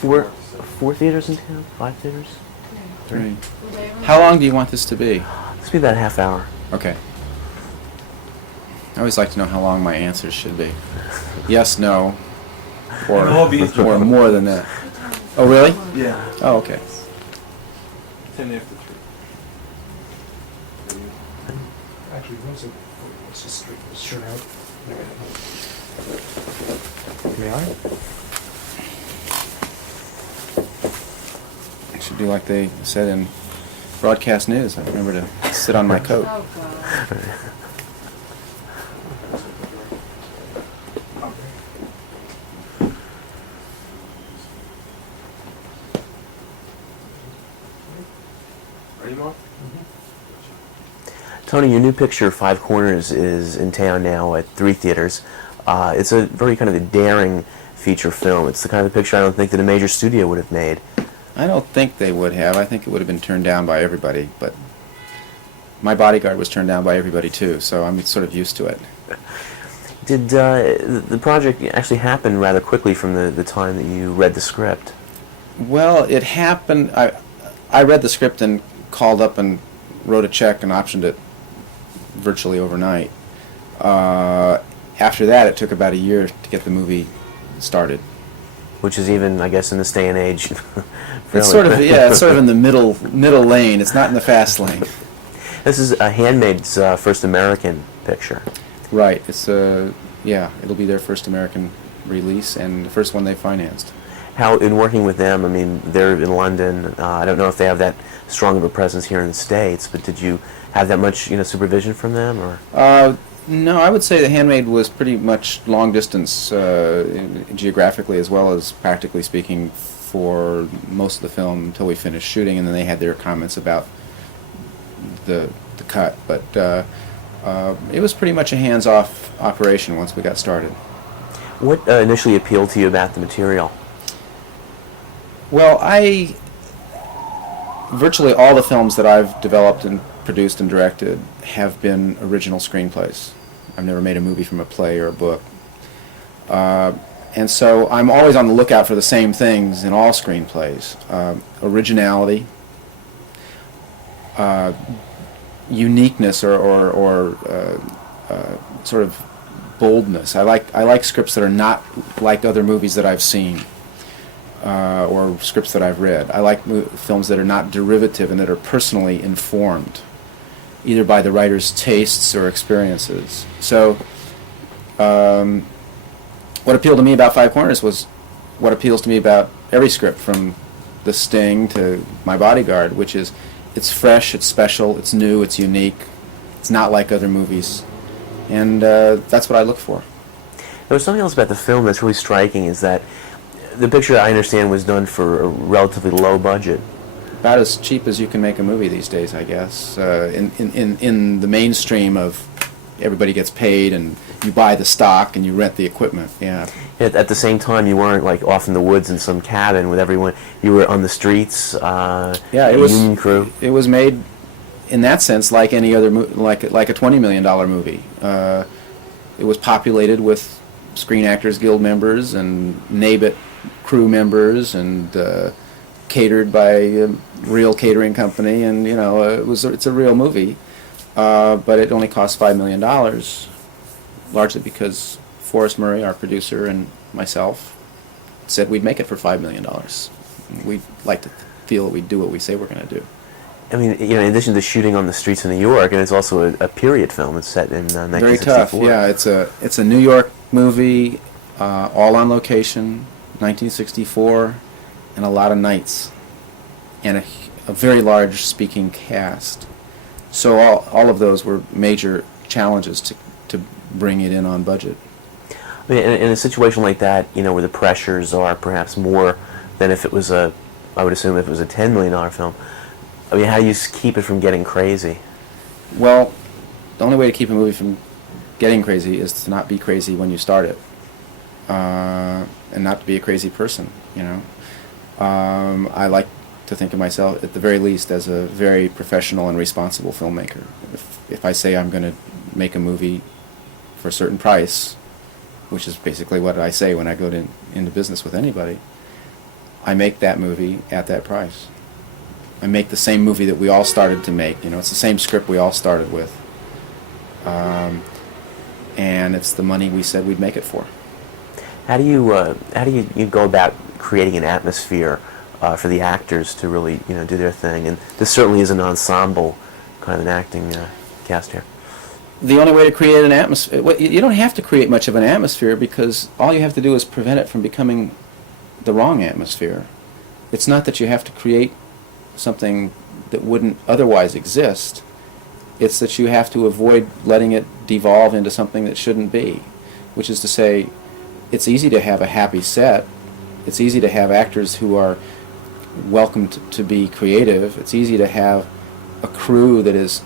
Four theaters in town? 5 theaters? Three. How long do you want this to be? This will be about a half hour. Okay. I always like to know how long my answers should be. Yes, no, or more than that. Oh, really? Yeah. Oh, okay. 10 after 3. Actually, let's just straighten this shirt out. May I? I should do like they said in broadcast news. I remember to sit on my coat. Oh, God. Ready, Mark? Tony, your new picture, Five Corners, is in town now at 3 theaters. It's a very kind of a daring feature film. It's the kind of picture I don't think that a major studio would have made. I don't think they would have. I think it would have been turned down by everybody, but My Bodyguard was turned down by everybody too, so I'm sort of used to it. Did the project actually happen rather quickly from the time that you read the script? Well, it happened. I read the script and called up and wrote a check and optioned it virtually overnight. After that, it took about a year to get the movie started. Which is even, I guess, in this day and age. It's sort of it's sort of in the middle lane. It's not in the fast lane. This is a Handmaid's first American picture. Right. It's it'll be their first American release and the first one they financed. How, in working with them, I mean, they're in London. I don't know if they have that strong of a presence here in the States, but did you have that much, supervision from them, or? No, I would say The Handmaid was pretty much long distance geographically as well as practically speaking for most of the film until we finished shooting, and then they had their comments about the cut. But it was pretty much a hands-off operation once we got started. What initially appealed to you about the material? Well, virtually all the films that I've developed and produced and directed have been original screenplays. I've never made a movie from a play or a book. And so I'm always on the lookout for the same things in all screenplays. Originality, uniqueness, or sort of boldness. I like scripts that are not like other movies that I've seen. Or scripts that I've read. I like films that are not derivative and that are personally informed, either by the writer's tastes or experiences. So, what appealed to me about Five Corners was what appeals to me about every script, from The Sting to My Bodyguard, which is it's fresh, it's special, it's new, it's unique, it's not like other movies, and that's what I look for. There was something else about the film that's really striking, is that the picture, I understand, was done for a relatively low budget. About as cheap as you can make a movie these days, I guess. In the mainstream of everybody gets paid and you buy the stock and you rent the equipment, yeah. At the same time, you weren't like off in the woods in some cabin with everyone. You were on the streets. It was union crew. It was made, in that sense, like any other like a $20 million movie. It was populated with Screen Actors Guild members and NABIT crew members, and catered by a real catering company, and it's a real movie, but it only cost $5 million, largely because Forrest Murray, our producer, and myself said we'd make it for $5 million. We'd like to feel that we'd do what we say we're going to do. I mean, in addition to shooting on the streets of New York, and it's also a period film. It's set in 1964. Very tough, yeah. It's a New York movie, all on location, 1964, and a lot of nights, and a very large speaking cast. So all of those were major challenges to bring it in on budget. I mean, in a situation like that, where the pressures are perhaps more than if it was I would assume if it was a $10 million film, I mean, how do you keep it from getting crazy? Well, the only way to keep a movie from getting crazy is to not be crazy when you start it, and not to be a crazy person, I like to think of myself, at the very least, as a very professional and responsible filmmaker. If I say I'm going to make a movie for a certain price, which is basically what I say when I go into business with anybody, I make that movie at that price. I make the same movie that we all started to make. You know, it's the same script we all started with. And it's the money we said we'd make it for. How do you go about creating an atmosphere for the actors to really do their thing? And this certainly is an ensemble kind of an acting cast here. The only way to create an atmosphere, well, you don't have to create much of an atmosphere, because all you have to do is prevent it from becoming the wrong atmosphere. It's not that you have to create something that wouldn't otherwise exist. It's that you have to avoid letting it devolve into something that shouldn't be, which is to say, it's easy to have a happy set. It's easy to have actors who are welcomed to be creative. It's easy to have a crew that is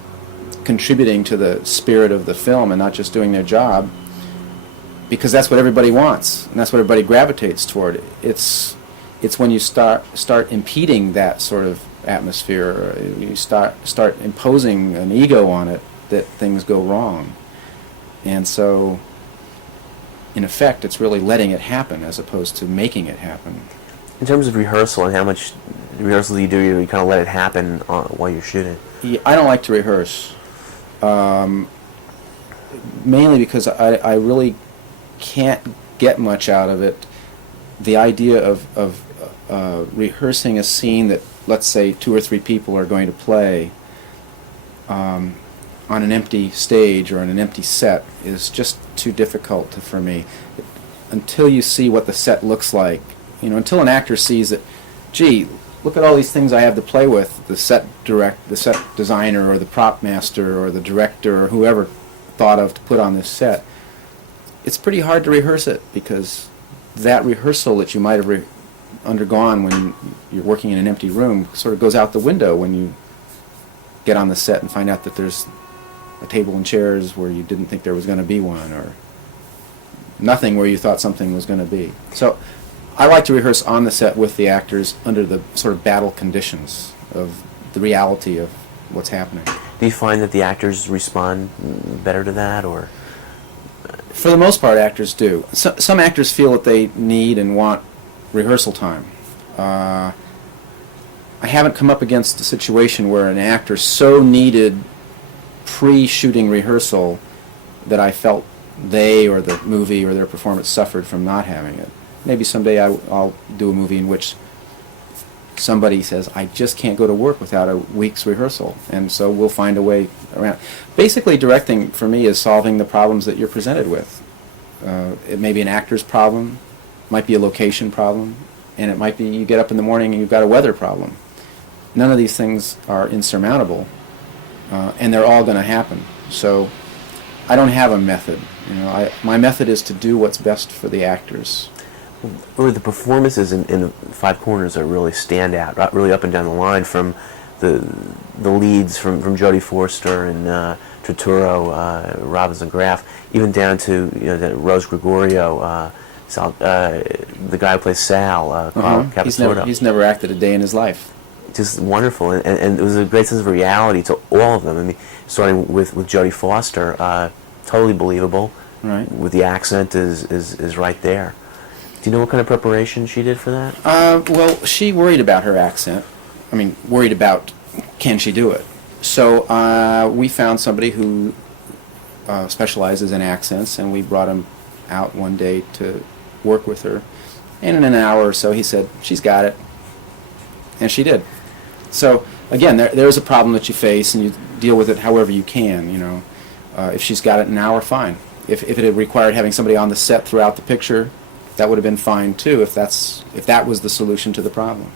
contributing to the spirit of the film and not just doing their job, because that's what everybody wants and that's what everybody gravitates toward. It's when you start impeding that sort of atmosphere, or you start imposing an ego on it, that things go wrong. And so, in effect, it's really letting it happen as opposed to making it happen. In terms of rehearsal and how much rehearsal do, you kind of let it happen while you're shooting? Yeah, I don't like to rehearse, mainly because I really can't get much out of it. The idea of rehearsing a scene that, let's say, 2 or 3 people are going to play on an empty stage or on an empty set is just too difficult for me. Until you see what the set looks like, until an actor sees that, gee, look at all these things I have to play with, the set designer or the prop master or the director or whoever thought of to put on this set, it's pretty hard to rehearse it, because that rehearsal that you might have undergone when you're working in an empty room sort of goes out the window when you get on the set and find out that there's a table and chairs where you didn't think there was going to be one, or nothing where you thought something was going to be. So I like to rehearse on the set with the actors under the sort of battle conditions of the reality of what's happening. Do you find that the actors respond better to that, or? For the most part, actors do. Some actors feel that they need and want rehearsal time. I haven't come up against a situation where an actor so needed pre-shooting rehearsal that I felt they or the movie or their performance suffered from not having it. Maybe someday I'll do a movie in which somebody says, I just can't go to work without a week's rehearsal, and so we'll find a way around. Basically, directing for me is solving the problems that you're presented with. It may be an actor's problem, might be a location problem, and it might be you get up in the morning and you've got a weather problem. None of these things are insurmountable, and they're all going to happen. So I don't have a method. My method is to do what's best for the actors. Or the performances in Five Corners are really stand out, really up and down the line, from the leads from Jodie Foster and Turturro, Robinson Graff, even down to Rose Gregorio, the guy who plays Sal, Carl Capistrano. He's never acted a day in his life. Just wonderful, and it was a great sense of reality to all of them. I mean, starting with Jodie Foster, totally believable. Right. With the accent is right there. Do you know what kind of preparation she did for that? Well, she worried about her accent. I mean, worried about can she do it. So we found somebody who specializes in accents, and we brought him out one day to work with her. And in an hour or so, he said, she's got it. And she did. So, again, there's a problem that you face, and you deal with it however you can, If she's got it in an hour, fine. If it had required having somebody on the set throughout the picture, that would have been fine too, if that was the solution to the problem.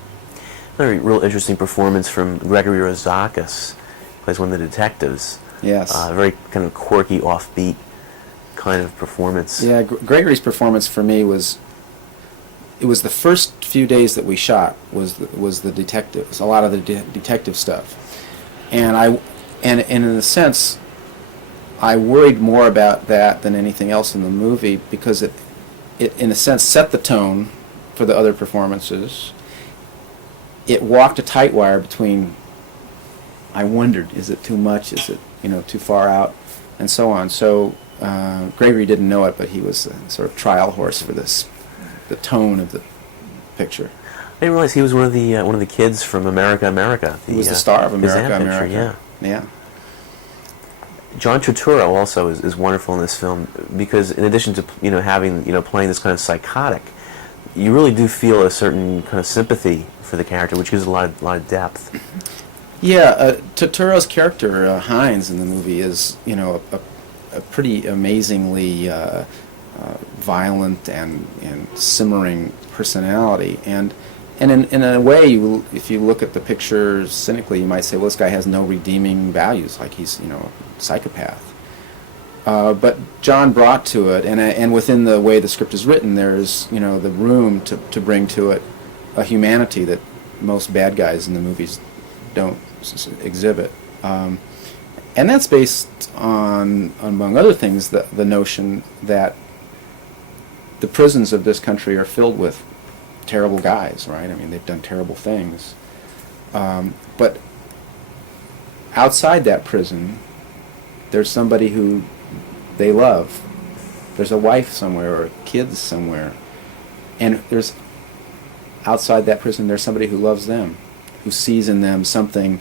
Another real interesting performance from Gregory Rozakis, plays one of the detectives. Yes. Very kind of quirky, offbeat kind of performance. Yeah, Gregory's performance for me was the first few days that we shot was the detectives, a lot of the detective stuff, and in a sense, I worried more about that than anything else in the movie, because it in a sense set the tone for the other performances. It walked a tight wire between, I wondered, is it too much, is it too far out, and so on. So Gregory didn't know it, but he was a sort of trial horse for this, the tone of the picture. didn't realize he was one of the kids from America, America. He was the star of his America, adventure, America. Yeah. John Turturro also is wonderful in this film because in addition to having playing this kind of psychotic, you really do feel a certain kind of sympathy for the character, which gives a lot of depth. Yeah, Turturro's character Hines in the movie is a pretty amazingly violent and simmering personality, and in a way, if you look at the picture cynically, you might say, well, this guy has no redeeming values, like he's a psychopath. But John brought to it, and within the way the script is written, there's the room to bring to it a humanity that most bad guys in the movies don't exhibit. And that's based on, among other things, the notion that the prisons of this country are filled with terrible guys, right? I mean, they've done terrible things. But outside that prison, there's somebody who they love. There's a wife somewhere or kids somewhere. And there's, outside that prison, there's somebody who loves them, who sees in them something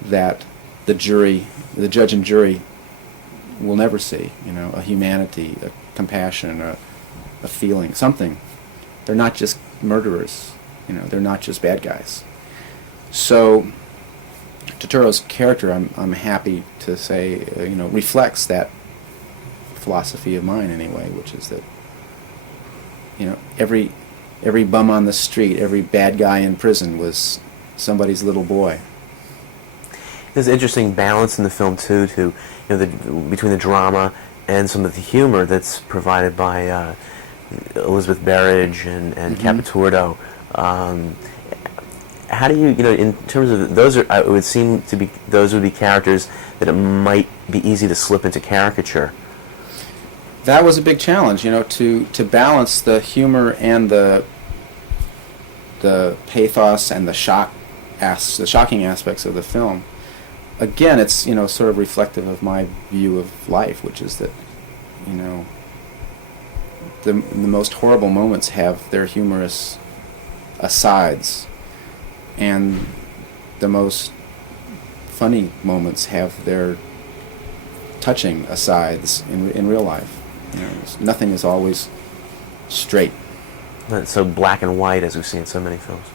that the judge and jury will never see, a humanity, a compassion, a feeling, something. They're not just murderers, they're not just bad guys. So Turturro's character, I'm happy to say, reflects that philosophy of mine anyway, which is that, every bum on the street, every bad guy in prison was somebody's little boy. There's an interesting balance in the film too, between the drama and some of the humor that's provided by Elizabeth Berridge and Capitordo. How do you, in terms of those, it would seem to be those would be characters that it might be easy to slip into caricature. That was a big challenge, to balance the humor and the pathos and the shocking aspects of the film. Again, it's sort of reflective of my view of life, which is that the most horrible moments have their humorous asides, and the most funny moments have their touching asides in real life. Nothing is always straight. Not so black and white as we've seen in so many films.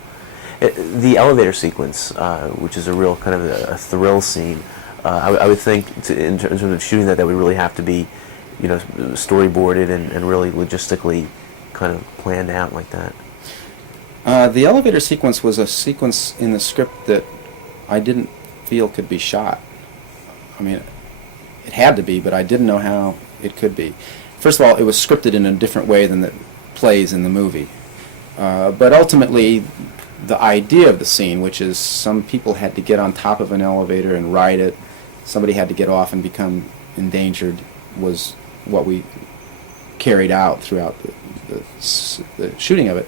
The elevator sequence, which is a real kind of a thrill scene, I would think in terms of shooting that would really have to be, storyboarded and really logistically kind of planned out like that. The elevator sequence was a sequence in the script that I didn't feel could be shot. I mean, it had to be, but I didn't know how it could be. First of all, it was scripted in a different way than it plays in the movie. But ultimately, the idea of the scene, which is some people had to get on top of an elevator and ride it, somebody had to get off and become endangered, was what we carried out throughout the shooting of it.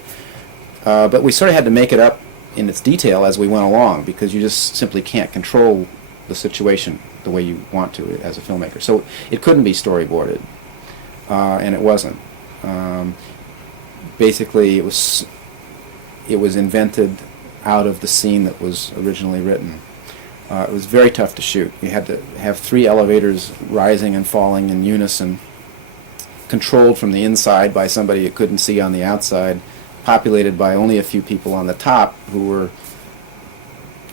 But we sort of had to make it up in its detail as we went along, because you just simply can't control the situation the way you want to as a filmmaker. So it couldn't be storyboarded, and it wasn't. Basically, it was invented out of the scene that was originally written. It was very tough to shoot. You had to have 3 elevators rising and falling in unison, controlled from the inside by somebody you couldn't see on the outside, populated by only a few people on the top who were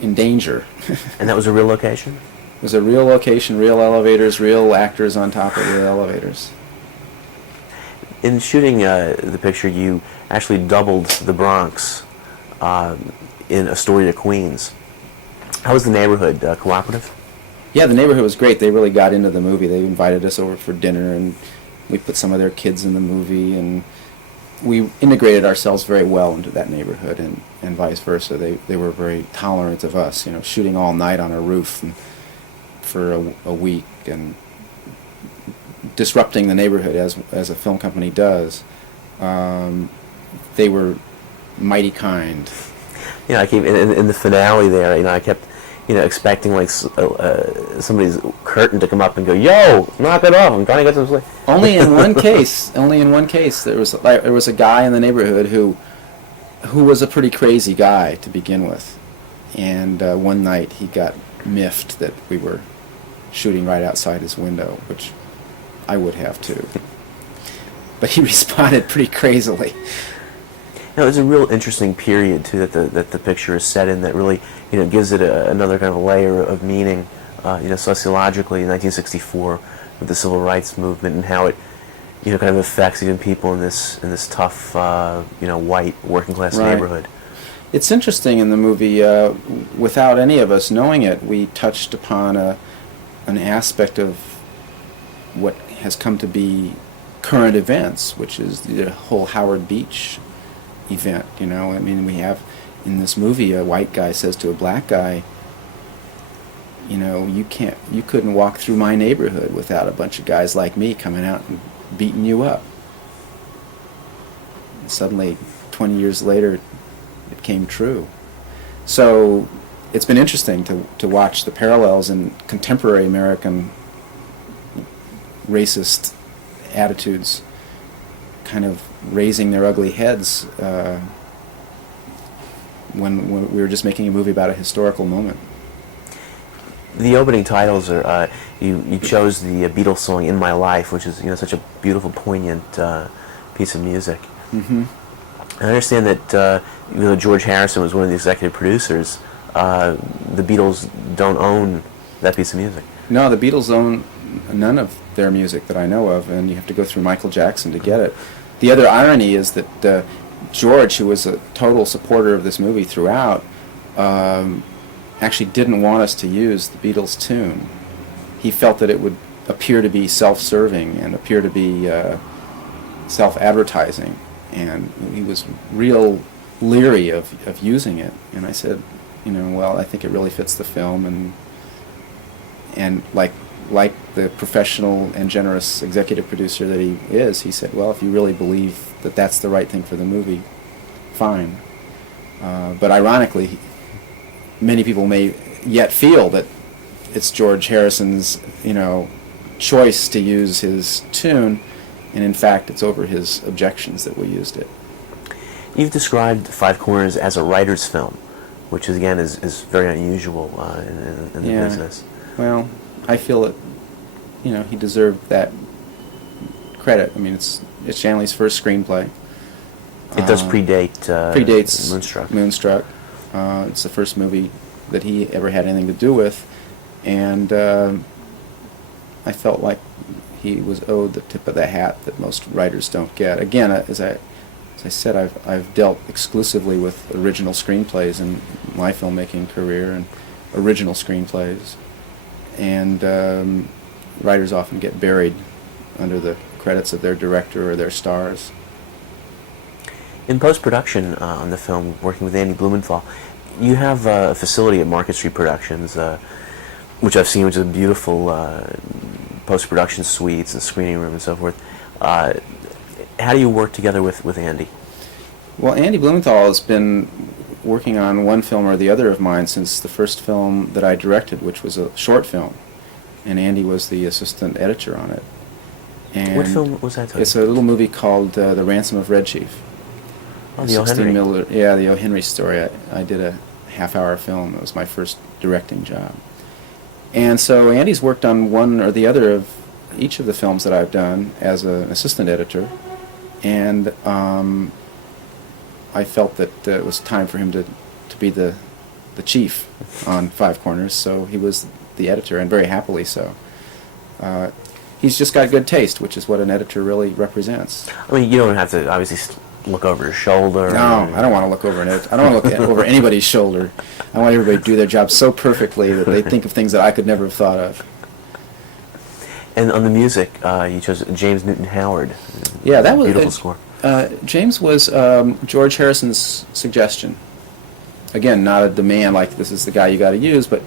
in danger. And that was a real location? It was a real location, real elevators, real actors on top of the elevators. In shooting the picture, you actually doubled the Bronx in Astoria, Queens. How was the neighborhood? Cooperative? Yeah, the neighborhood was great. They really got into the movie. They invited us over for dinner, and we put some of their kids in the movie, and we integrated ourselves very well into that neighborhood, and vice versa. They were very tolerant of us, shooting all night on a roof and for a week and disrupting the neighborhood as a film company does. They were mighty kind. I keep in the finale there. I kept expecting like somebody's curtain to come up and go, "Yo, knock it off! I'm trying to get some sleep." Only in one case. Only in one case. There was a guy in the neighborhood who who was a pretty crazy guy to begin with. And one night he got miffed that we were shooting right outside his window, which I would have too. But he responded pretty crazily. It was a real interesting period too that the picture is set in. That really, gives it another kind of layer of meaning. Sociologically, in 1964, with the civil rights movement and how it, kind of affects even people in this tough, white working class Right. neighborhood. It's interesting in the movie, without any of us knowing it, we touched upon an aspect of what has come to be current events, which is the whole Howard Beach event. I mean, we have in this movie a white guy says to a black guy, you couldn't walk through my neighborhood without a bunch of guys like me coming out and beating you up. And suddenly, 20 years later, it came true. So it's been interesting to watch the parallels in contemporary American racist attitudes kind of raising their ugly heads when we were just making a movie about a historical moment. The opening titles are you chose the Beatles song "In My Life," which is such a beautiful, poignant piece of music. Mm-hmm. I understand that George Harrison was one of the executive producers. The Beatles don't own that piece of music. No, the Beatles own none of their music that I know of, and you have to go through Michael Jackson to get it. The other irony is that George, who was a total supporter of this movie throughout, actually didn't want us to use the Beatles tune. He felt that it would appear to be self-serving and appear to be self-advertising, and he was real leery of using it. And I said, well, I think it really fits the film, and like the professional and generous executive producer that he is, he said, well, if you really believe that that's the right thing for the movie, fine. But ironically, many people may yet feel that it's George Harrison's, choice to use his tune, and in fact, it's over his objections that we used it. You've described Five Corners as a writer's film, which is very unusual in the business. Well, I feel that, he deserved that credit. I mean, it's Shanley's first screenplay. It does predates Moonstruck. It's the first movie that he ever had anything to do with, and I felt like he was owed the tip of the hat that most writers don't get. Again, as I said, I've dealt exclusively with original screenplays in my filmmaking career, and original screenplays, and writers often get buried under the credits of their director or their stars. In post-production on the film, working with Andy Blumenthal, you have a facility at Market Street Productions, which I've seen, which is a beautiful post-production suites and screening room and so forth. How do you work together with Andy? Well, Andy Blumenthal has been working on one film or the other of mine since the first film that I directed, which was a short film, and Andy was the assistant editor on it. And what film was that? It's a little movie called The Ransom of Red Chief. Oh, the O. Henry. The O. Henry story. I did a half-hour film. It was my first directing job. And so Andy's worked on one or the other of each of the films that I've done as an assistant editor, and I felt that it was time for him to be the chief on Five Corners, so he was the editor, and very happily so. He's just got good taste, which is what an editor really represents. I mean, you don't have to obviously look over his shoulder. No, I don't want to look over I don't want to look over anybody's shoulder. I want everybody to do their job so perfectly that they think of things that I could never have thought of. And on the music, you chose James Newton Howard. Yeah, that was beautiful score. James was George Harrison's suggestion. Again, not a demand like this is the guy you got to use, but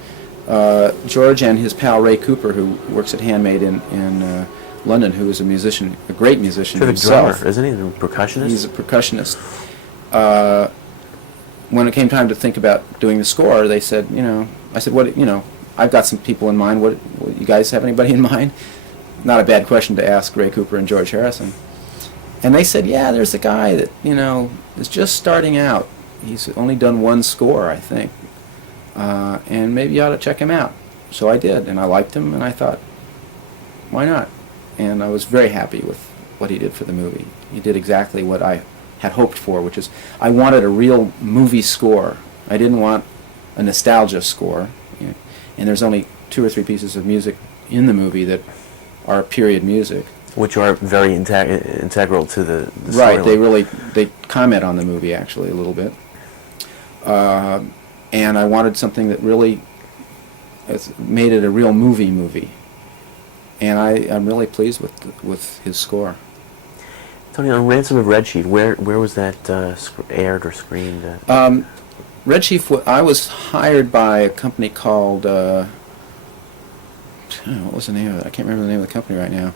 George and his pal Ray Cooper, who works at Handmade in London, who is a musician, a great musician himself. Drummer, isn't he? The percussionist? He's a percussionist. When it came time to think about doing the score, they said, I said, I've got some people in mind. What you guys have anybody in mind? Not a bad question to ask Ray Cooper and George Harrison. And they said, yeah, there's a guy that, is just starting out. He's only done one score, I think. And maybe you ought to check him out. So I did, and I liked him, and I thought, why not? And I was very happy with what he did for the movie. He did exactly what I had hoped for, which is I wanted a real movie score. I didn't want a nostalgia score. And there's only 2 or 3 pieces of music in the movie that are period music. Which are very integral to the Right, storyline. they comment on the movie actually a little bit. And I wanted something that really made it a real movie. And I'm really pleased with his score. Tony, on Ransom of Red Chief, where was that aired or screened? Red Chief, I was hired by a company called, what was the name of it? I can't remember the name of the company right now.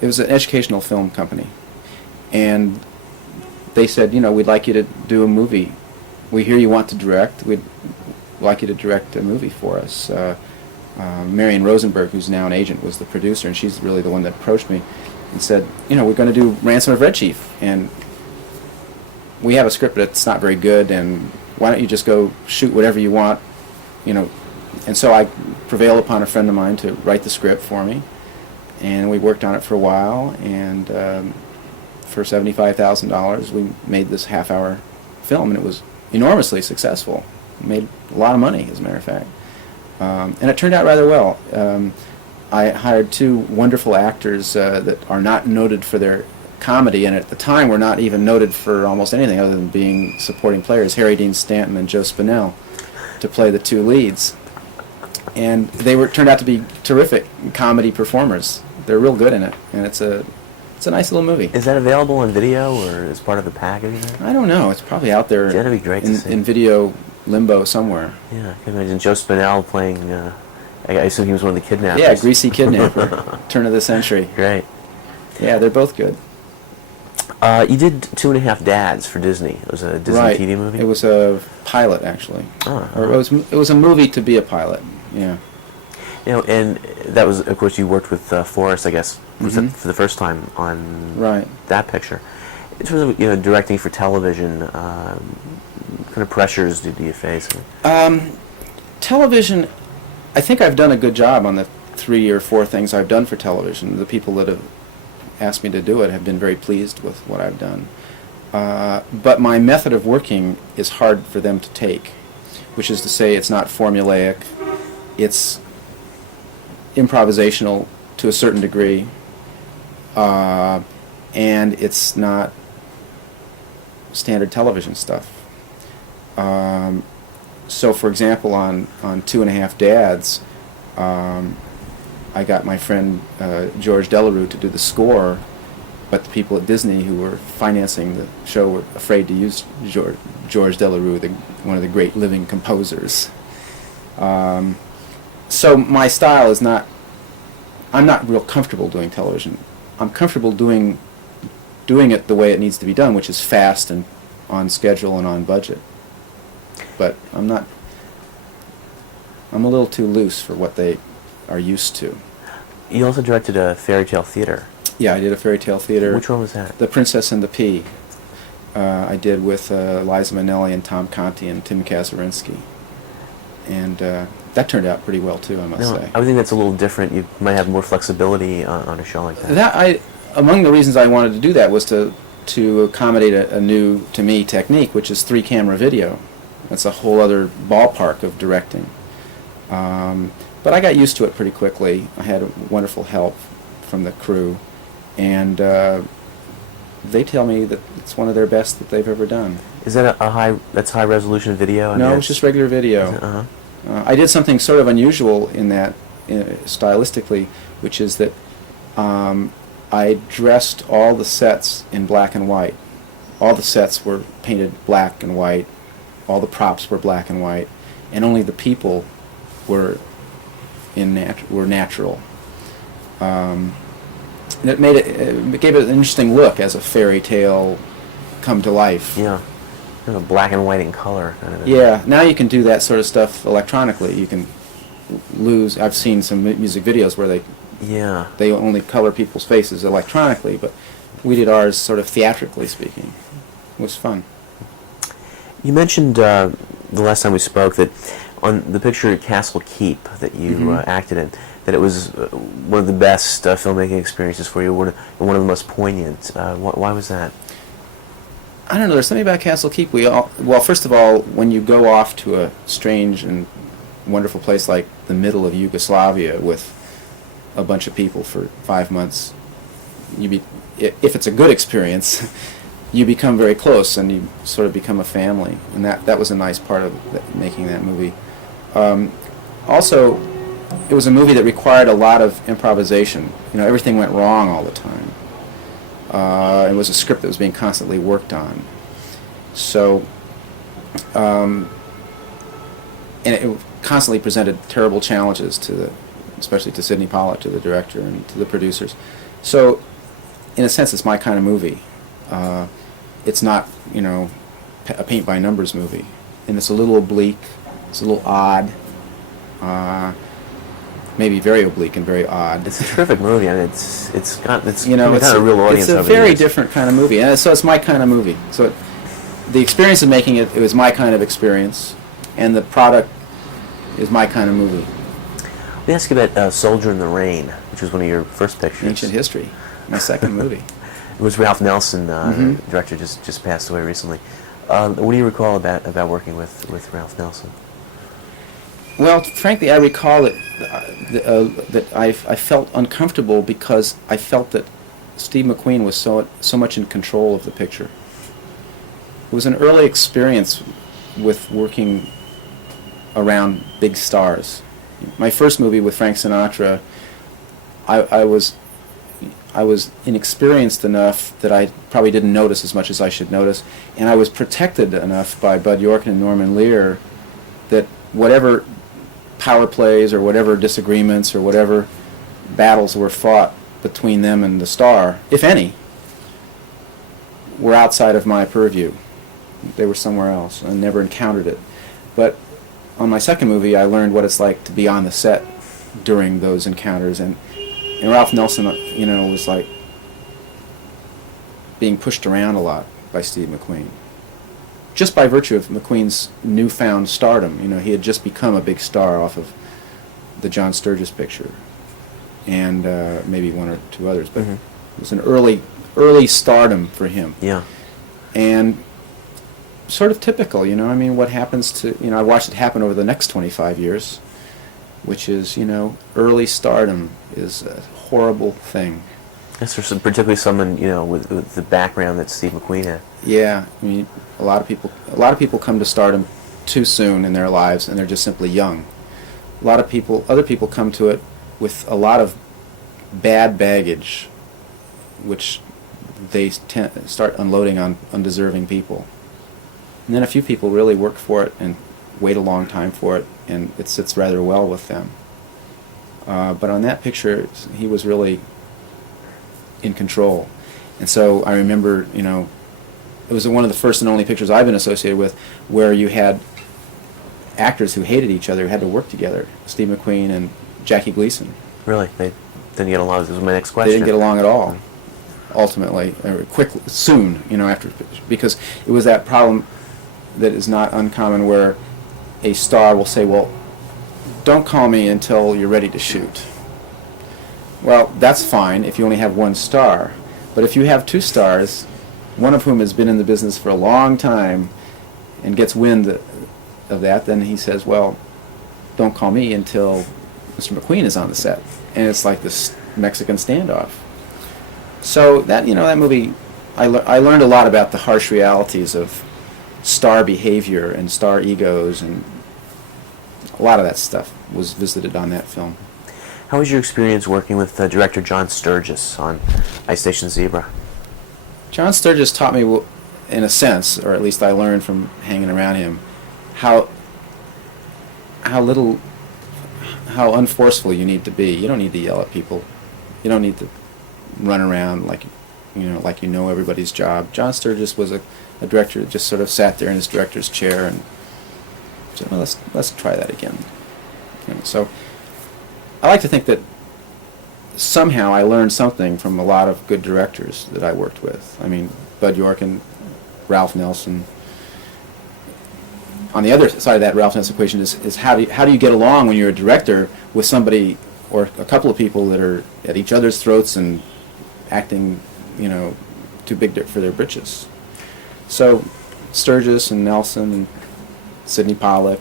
It was an educational film company. And they said, we'd like you to do a movie. We hear you want to direct. We'd like you to direct a movie for us. Marion Rosenberg, who's now an agent, was the producer, and she's really the one that approached me and said, we're going to do Ransom of Red Chief, and we have a script that's not very good, and why don't you just go shoot whatever you want, And so I prevailed upon a friend of mine to write the script for me, and we worked on it for a while, and for $75,000 we made this half-hour film, and it was enormously successful. It made a lot of money, as a matter of fact. And it turned out rather well. I hired 2 wonderful actors that are not noted for their comedy, and at the time were not even noted for almost anything other than being supporting players, Harry Dean Stanton and Joe Spinell, to play the 2 leads. And they turned out to be terrific comedy performers. They're real good in it, and it's a nice little movie. Is that available on video or as part of the package? I don't know. It's probably out there That'd be great to see. in video limbo somewhere. Yeah, I can imagine Joe Spinell playing, I assume he was one of the kidnappers. Yeah, Greasy Kidnapper, turn of the century. Great. Yeah, they're both good. You did 2.5 Dads for Disney. It was a Disney Right. TV movie? It was a pilot, actually. Oh, Or it was a movie to be a pilot. Yeah. And that was, of course, you worked with Forrest, I guess, was Mhm. it for the first time on Right. that picture. In terms of, directing for television, what kind of pressures do you face? Television, I think I've done a good job on the 3 or 4 things I've done for television. The people that have asked me to do it have been very pleased with what I've done. But my method of working is hard for them to take, which is to say it's not formulaic, it's improvisational to a certain degree, and it's not standard television stuff. So, for example, on 2.5 Dads, I got my friend George Delarue to do the score, but the people at Disney who were financing the show were afraid to use George Delarue, one of the great living composers. So my style is not, I'm not real comfortable doing television. I'm comfortable doing it the way it needs to be done, which is fast and on schedule and on budget. But I'm a little too loose for what they are used to. You also directed a fairy tale theater. Yeah, I did a fairy tale theater. Which one was that? The Princess and the Pea. I did with Liza Minnelli and Tom Conti and Tim Kazurinsky. And that turned out pretty well too, I must say. I would think that's a little different. You might have more flexibility on a show like that. Among the reasons I wanted to do that was to accommodate a new, to me, technique, which is 3-camera video. That's a whole other ballpark of directing. But I got used to it pretty quickly. I had wonderful help from the crew, and they tell me that it's one of their best that they've ever done. Is that that's high resolution video? No, it's just regular video. I did something sort of unusual in that, stylistically, which is that I dressed all the sets in black and white. All the sets were painted black and white. All the props were black and white, and only the people were natural. And it gave it an interesting look as a fairy tale come to life. Yeah, kind of black and white in color. Kind of. Yeah, now you can do that sort of stuff electronically. You can I've seen some music videos where they only color people's faces electronically, but we did ours sort of theatrically speaking. It was fun. You mentioned the last time we spoke that on the picture Castle Keep that you acted in, that it was one of the best filmmaking experiences for you, one of the most poignant. Why was that? I don't know. There's something about Castle Keep. Well, first of all, when you go off to a strange and wonderful place like the middle of Yugoslavia with a bunch of people for 5 months, if it's a good experience, you become very close and you sort of become a family, and that was a nice part of making that movie. Also, it was a movie that required a lot of improvisation. Everything went wrong all the time. It was a script that was being constantly worked on. So, and it constantly presented terrible challenges especially to Sidney Pollack, to the director, and to the producers. So, in a sense, it's my kind of movie. It's not, a paint-by-numbers movie. And it's a little oblique, it's a little odd, maybe very oblique and very odd. It's a terrific got it's it's got a real audience. It's a very different kind of movie, and so it's my kind of movie. So the experience of making it was my kind of experience, and the product is my kind of movie. Let me ask you about Soldier in the Rain, which was one of your first pictures. Ancient History, my second movie. It was Ralph Nelson, the director, just passed away recently. What do you recall about working with Ralph Nelson? Well, frankly, I recall that I felt uncomfortable because I felt that Steve McQueen was so much in control of the picture. It was an early experience with working around big stars. My first movie with Frank Sinatra, I was inexperienced enough that I probably didn't notice as much as I should notice, and I was protected enough by Bud York and Norman Lear that whatever power plays or whatever disagreements or whatever battles were fought between them and the star, if any, were outside of my purview. They were somewhere else. I never encountered it. But on my second movie, I learned what it's like to be on the set during those encounters, and Ralph Nelson, was like being pushed around a lot by Steve McQueen. Just by virtue of McQueen's newfound stardom. He had just become a big star off of the John Sturges picture, and maybe one or two others, but it was an early stardom for him. Yeah. And sort of typical, what happens to, I watched it happen over the next 25 years, which is, early stardom is a horrible thing. Yes, particularly someone, with the background that Steve McQueen had. Yeah, a lot of people come to stardom too soon in their lives, and they're just simply young. Other people come to it with a lot of bad baggage, which they start unloading on undeserving people. And then a few people really work for it and wait a long time for it, and it sits rather well with them. But on that picture, he was really in control. And so I remember, it was one of the first and only pictures I've been associated with where you had actors who hated each other who had to work together. Steve McQueen and Jackie Gleason. Really? They didn't get along? This was my next question. They didn't get along at all, ultimately, soon, after, because it was that problem that is not uncommon where a star will say, well, don't call me until you're ready to shoot. Well, that's fine if you only have one star, but if you have two stars, one of whom has been in the business for a long time and gets wind of that, then he says, well, don't call me until Mr. McQueen is on the set. And it's like this Mexican standoff. So that movie, I learned a lot about the harsh realities of star behavior and star egos, and a lot of that stuff was visited on that film. How was your experience working with director John Sturges on Ice Station Zebra? John Sturges taught me, in a sense, or at least I learned from hanging around him, how unforceful you need to be. You don't need to yell at people. You don't need to run around like you know everybody's job. John Sturges was a director that just sort of sat there in his director's chair and said, well, let's try that again. So I like to think that somehow I learned something from a lot of good directors that I worked with. I mean, Bud York and Ralph Nelson. On the other side of that Ralph Nelson equation is how do you get along when you're a director with somebody or a couple of people that are at each other's throats and acting, too big for their britches. So Sturgis and Nelson and Sidney Pollack,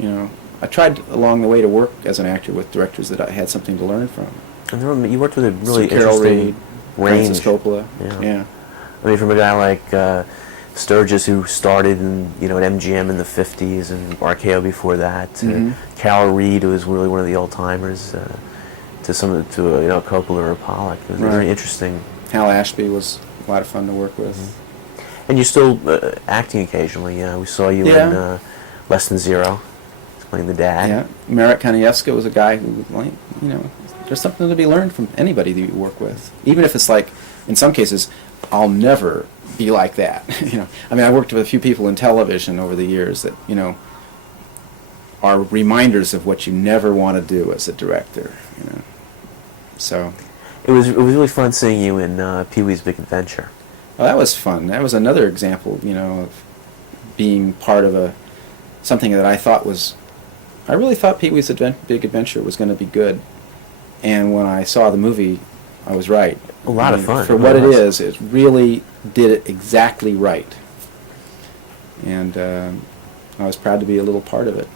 I tried along the way to work as an actor with directors that I had something to learn from. And you worked with a really Sir Carol interesting Reed, range. Francis Coppola. Yeah. I mean, from a guy like Sturgis, who started in at MGM in the '50s and RKO before that, to Carol Reed, who was really one of the old timers, to Coppola or Pollack. It was very interesting. Hal Ashby was a lot of fun to work with. And you're still acting occasionally. We saw you in Less Than Zero, playing the dad. Yeah, Marek Kanievska was a guy who, there's something to be learned from anybody that you work with. Even if it's like, in some cases, I'll never be like that. I mean, I worked with a few people in television over the years that, are reminders of what you never want to do as a director. So it was really fun seeing you in Pee-wee's Big Adventure. well, that was fun. That was another example, of being part of something that I really thought Pee-wee's Big Adventure was going to be good. And when I saw the movie, I was right. A lot of fun. For what it is, it really did it exactly right. And I was proud to be a little part of it.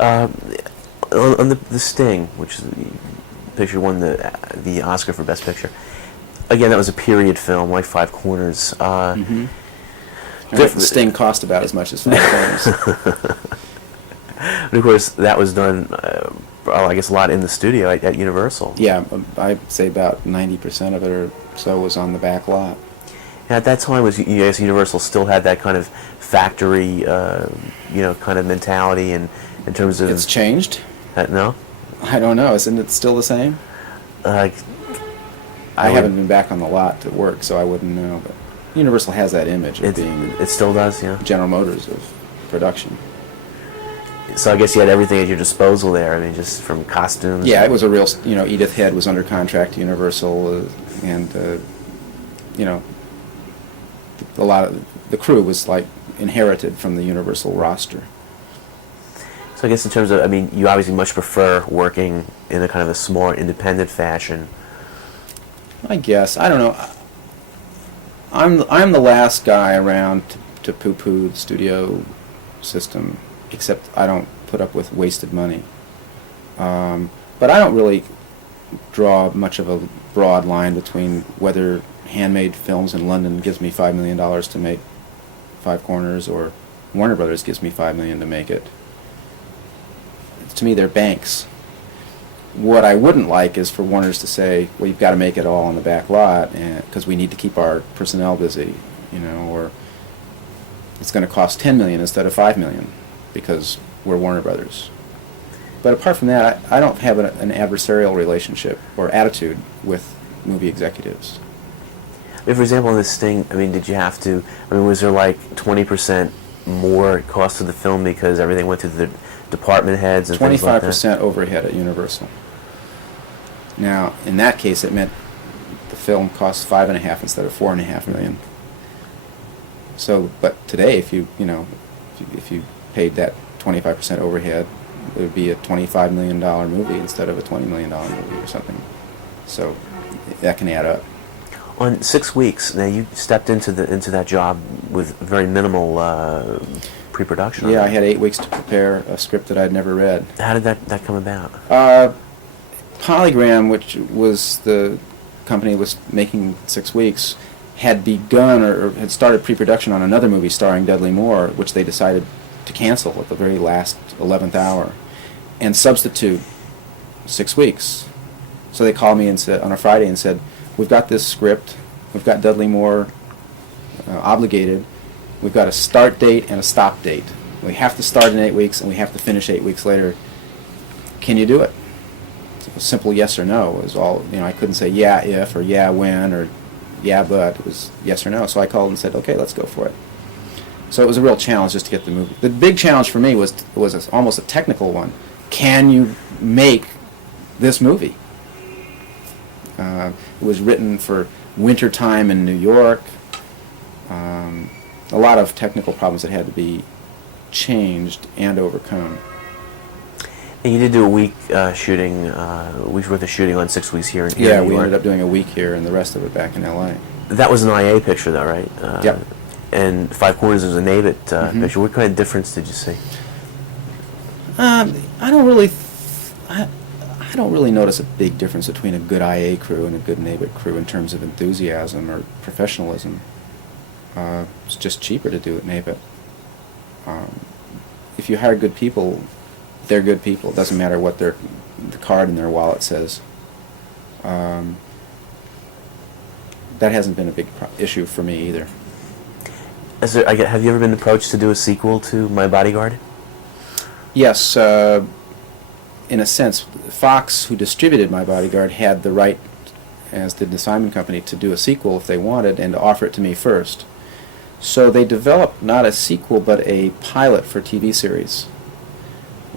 On the Sting, which is the picture won the Oscar for Best Picture. Again, that was a period film, like Five Corners. The Sting cost about as much as Five Corners. But of course, that was done, I guess, a lot in the studio at Universal. Yeah, I'd say about 90% of it or so was on the back lot. And at that time, Universal still had that kind of factory, kind of mentality, and in terms of It's changed? No. I don't know. Isn't it still the same? I haven't been back on the lot to work, so I wouldn't know. But Universal has that image of being it still does, yeah. General Motors of production. So I guess you had everything at your disposal there. I mean, just from costumes. Yeah, it was a real. Edith Head was under contract to Universal, and a lot of the crew was inherited from the Universal roster. So I guess in terms of, you obviously much prefer working in a kind of a smaller, independent fashion. I guess I don't know. I'm the last guy around to poo-poo the studio system, except I don't put up with wasted money. But I don't really draw much of a broad line between whether Handmade Films in London gives me $5 million to make Five Corners or Warner Brothers gives me $5 million to make it. To me, they're banks. What I wouldn't like is for Warner's to say, well, you've got to make it all on the back lot because we need to keep our personnel busy, or it's going to cost $10 million instead of $5 million because we're Warner Brothers. But apart from that, I don't have an adversarial relationship or attitude with movie executives. For example, in this Sting, did you have to, was there 20% more cost of the film because everything went through the department heads and 25% overhead at Universal. Now, in that case, it meant the film cost $5.5 instead of $4.5 million. So, but today, if you paid that 25% overhead, it would be a $25 million movie instead of a $20 million movie or something. So that can add up. On 6 weeks, now you stepped into that job with very minimal pre-production. Yeah, I had 8 weeks to prepare a script that I'd never read. How did that come about? Polygram, which was the company that was making 6 weeks, had begun or had started pre-production on another movie starring Dudley Moore, which they decided to cancel at the very last 11th hour and substitute 6 weeks. So they called me and said on a Friday and said, we've got this script, we've got Dudley Moore obligated, we've got a start date and a stop date. We have to start in 8 weeks and we have to finish 8 weeks later. Can you do it? A simple yes or no was all. I couldn't say yeah if or yeah when or yeah but. It was yes or no. So I called and said, okay, let's go for it. So it was a real challenge just to get the movie. The big challenge for me was almost a technical one. Can you make this movie. It was written for wintertime in New York. A lot of technical problems that had to be changed and overcome. And you did do a week shooting, a week's worth of shooting on 6 weeks here in Yeah, New we York. ended up doing a week here and the rest of it back in L.A. That was an IA picture, though, right? Yep. And Five Corners was a NABIT Mhm. picture. What kind of difference did you see? I don't really, I don't really notice a big difference between a good IA crew and a good NABIT crew in terms of enthusiasm or professionalism. It's just cheaper to do it NABIT. If you hire good people, they're good people. It doesn't matter what the card in their wallet says. That hasn't been a big issue for me either. Have you ever been approached to do a sequel to My Bodyguard? Yes, in a sense, Fox, who distributed My Bodyguard, had the right, as did the Simon Company, to do a sequel if they wanted and to offer it to me first. So they developed not a sequel but a pilot for TV series,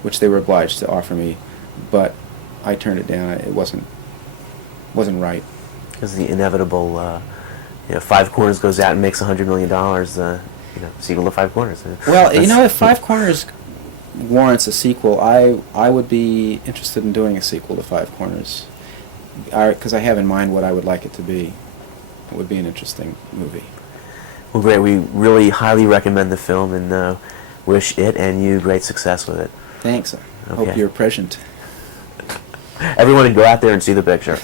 which they were obliged to offer me, but I turned it down. It wasn't right. Because the inevitable, Five Corners goes out and makes $100 million. Sequel to Five Corners. Well, That's- if Five Corners warrants a sequel, I would be interested in doing a sequel to Five Corners, because I have in mind what I would like it to be. It would be an interesting movie. Well, great. We really highly recommend the film and wish it and you great success with it. Thanks. I Okay. hope you're present. Everyone would go out there and see the picture.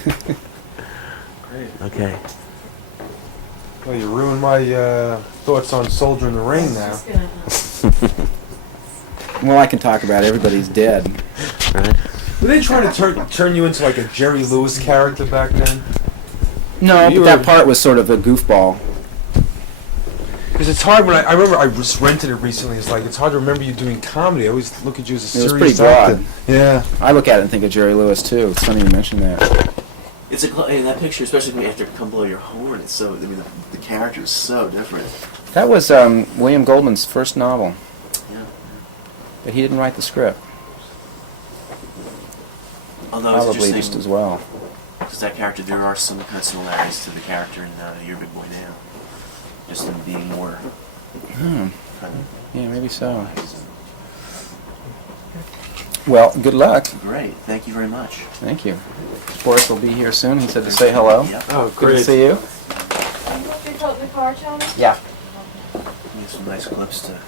Great. Okay. Well, you ruined my thoughts on Soldier in the Rain now. Well, I can talk about it. Everybody's dead. Right. Were they trying to turn you into like a Jerry Lewis character back then? No, You but that were- part was sort of a goofball. Because it's hard when I remember I just rented it recently. It's hard to remember you doing comedy. I always look at you as a It was serious pretty broad. actor. Yeah. I look at it and think of Jerry Lewis, too. It's funny you mention that. It's that picture, especially when you have to come below your horn. It's so. The character is so different. That was William Goldman's first novel, Yeah. but he didn't write the script. Although it's Probably interesting just as well. because that character, there are some kind of similarities to the character in You're a Big Boy Now. Just in being more kind of. Yeah, maybe so. Well, good luck. Great. Thank you very much. Thank you. Boris will be here soon. He said to say hello. Yep. Oh, Good to see you. You took the car, Tony? Yeah. We have some nice clips to.